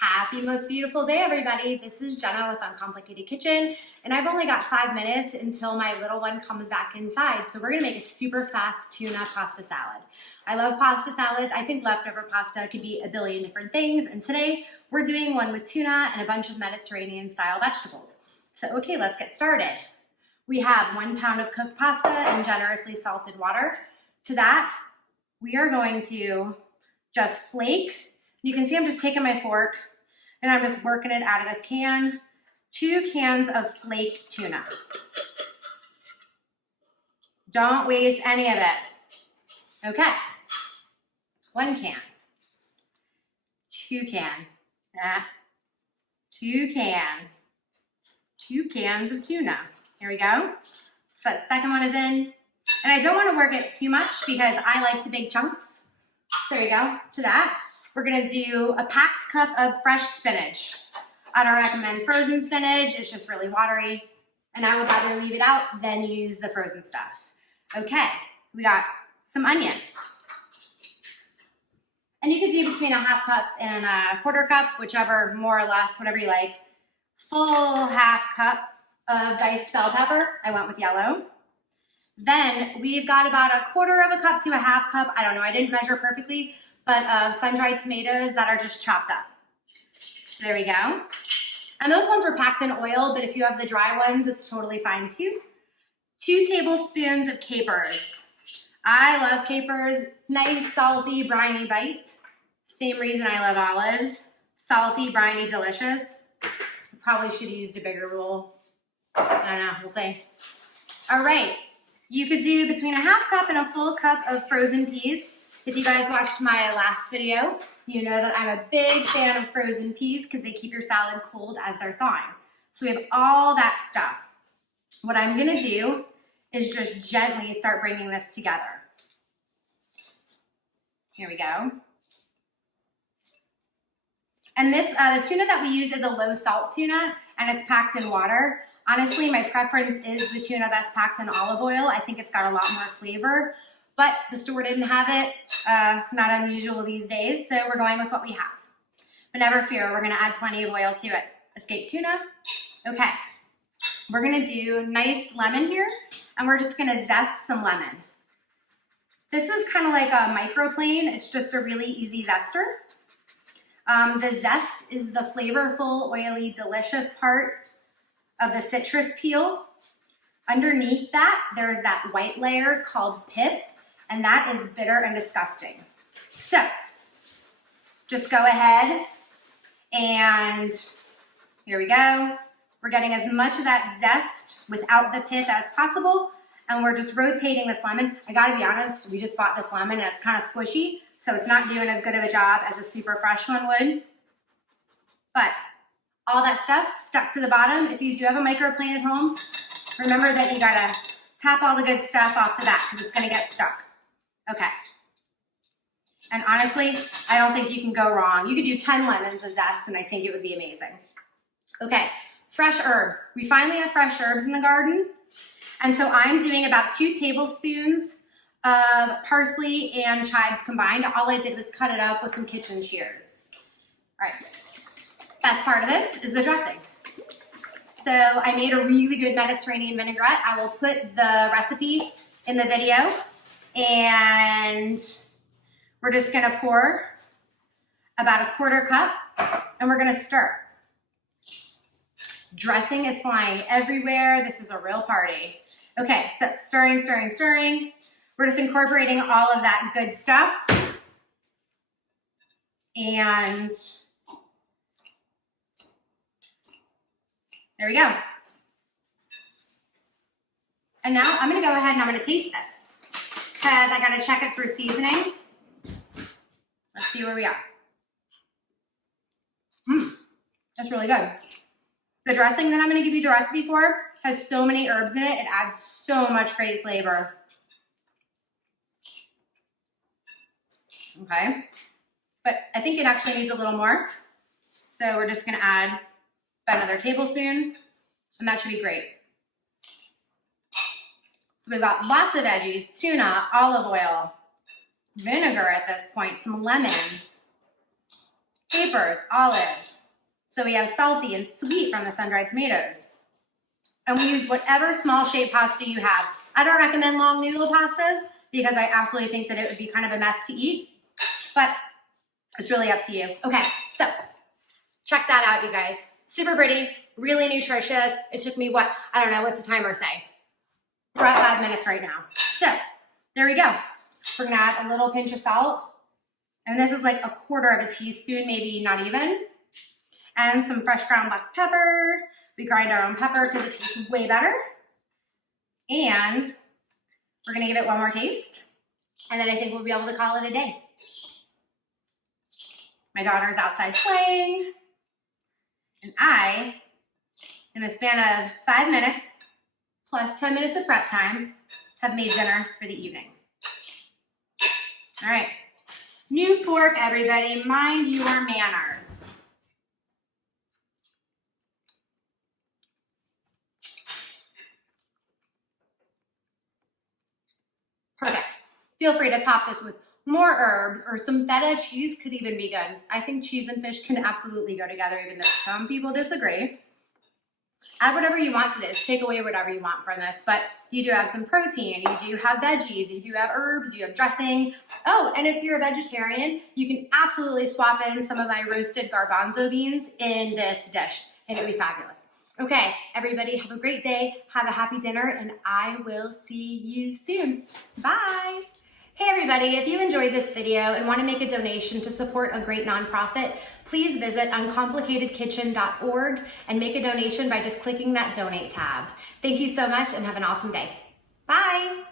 Happy most beautiful day, everybody. This is Jenna with Uncomplicated Kitchen, and I've only got 5 minutes until my little one comes back inside. So we're gonna make a super fast tuna pasta salad. I love pasta salads. I think leftover pasta could be a billion different things, and today we're doing one with tuna and a bunch of Mediterranean style vegetables. So okay, let's get started. We have 1 pound of cooked pasta and generously salted water. To that, we are going to just flake. You can see I'm just taking my fork and I'm just working it out of this can. 2 cans of flaked tuna. Don't waste any of it. Okay. 1 can. 2 can. 2 can. 2 cans of tuna. Here we go. So that second one is in. And I don't want to work it too much because I like the big chunks. There you go. To that, we're gonna do a packed cup of fresh spinach. I don't recommend frozen spinach, it's just really watery. And I would rather leave it out than use the frozen stuff. Okay, we got some onion. And you can do between a 1/2 cup and a 1/4 cup, whichever, more or less, whatever you like. Full 1/2 cup of diced bell pepper. I went with yellow. Then we've got about a 1/4 cup to a 1/2 cup, I don't know, I didn't measure perfectly, but of sundried tomatoes that are just chopped up. So there we go. And those ones were packed in oil, but if you have the dry ones, it's totally fine too. 2 tablespoons of capers. I love capers. Nice, salty, briny bite. Same reason I love olives. Salty, briny, delicious. Probably should have used a bigger roll. I don't know, we'll see. All right, you could do between a 1/2 cup and a full cup of frozen peas. If you guys watched my last video, you know that I'm a big fan of frozen peas because they keep your salad cold as they're thawing. So we have all that stuff. What I'm gonna do is just gently start bringing this together. Here we go. And this, the tuna that we use is a low salt tuna and it's packed in water. Honestly, my preference is the tuna that's packed in olive oil. I think it's got a lot more flavor. But the store didn't have it, not unusual these days, so we're going with what we have. But never fear, we're gonna add plenty of oil to it. Escape tuna. Okay, we're gonna do nice lemon here, and we're just gonna zest some lemon. This is kind of like a microplane, it's just a really easy zester. The zest is the flavorful, oily, delicious part of the citrus peel. Underneath that, there's that white layer called pith, and that is bitter and disgusting. So, just go ahead and here we go. We're getting as much of that zest without the pith as possible, and we're just rotating this lemon. I gotta be honest, we just bought this lemon and it's kind of squishy, so it's not doing as good of a job as a super fresh one would. But all that stuff stuck to the bottom. If you do have a microplane at home, remember that you gotta tap all the good stuff off the back because it's gonna get stuck. Okay. And honestly, I don't think you can go wrong. You could do 10 lemons of zest and I think it would be amazing. Okay, fresh herbs. We finally have fresh herbs in the garden. And so I'm doing about 2 tablespoons of parsley and chives combined. All I did was cut it up with some kitchen shears. All right, best part of this is the dressing. So I made a really good Mediterranean vinaigrette. I will put the recipe in the video. And we're just gonna pour about a 1/4 cup and we're gonna stir. Dressing is flying everywhere. This is a real party. Okay, so stirring, stirring, stirring. We're just incorporating all of that good stuff. And there we go. And now I'm gonna go ahead and I'm gonna taste this because I gotta check it for seasoning. Let's see where we are. That's really good. The dressing that I'm gonna give you the recipe for has so many herbs in it, it adds so much great flavor. Okay, but I think it actually needs a little more. So we're just gonna add about another tablespoon, and that should be great. So we've got lots of veggies, tuna, olive oil, vinegar at this point, some lemon, capers, olives. So we have salty and sweet from the sun-dried tomatoes. And we use whatever small shape pasta you have. I don't recommend long noodle pastas because I absolutely think that it would be kind of a mess to eat, but it's really up to you. Okay, so check that out, you guys. Super pretty, really nutritious. It took me what? I don't know, what's the timer say? We're at 5 minutes right now. So there we go. We're gonna add a little pinch of salt. And this is like 1/4 of a teaspoon, maybe not even. And some fresh ground black pepper. We grind our own pepper because it tastes way better. And we're gonna give it one more taste. And then I think we'll be able to call it a day. My daughter's outside playing. And I, in the span of 5 minutes, plus 10 minutes of prep time, have made dinner for the evening. All right, new fork, everybody. Mind your manners. Perfect. Feel free to top this with more herbs or some feta cheese could even be good. I think cheese and fish can absolutely go together, even though some people disagree. Add whatever you want to this. Take away whatever you want from this, but you do have some protein, you do have veggies, you do have herbs, you have dressing. Oh, and if you're a vegetarian, you can absolutely swap in some of my roasted garbanzo beans in this dish, and it'll be fabulous. Okay, everybody, have a great day, have a happy dinner, and I will see you soon. Bye. Hey everybody, if you enjoyed this video and want to make a donation to support a great nonprofit, please visit uncomplicatedkitchen.org and make a donation by just clicking that donate tab. Thank you so much and have an awesome day. Bye.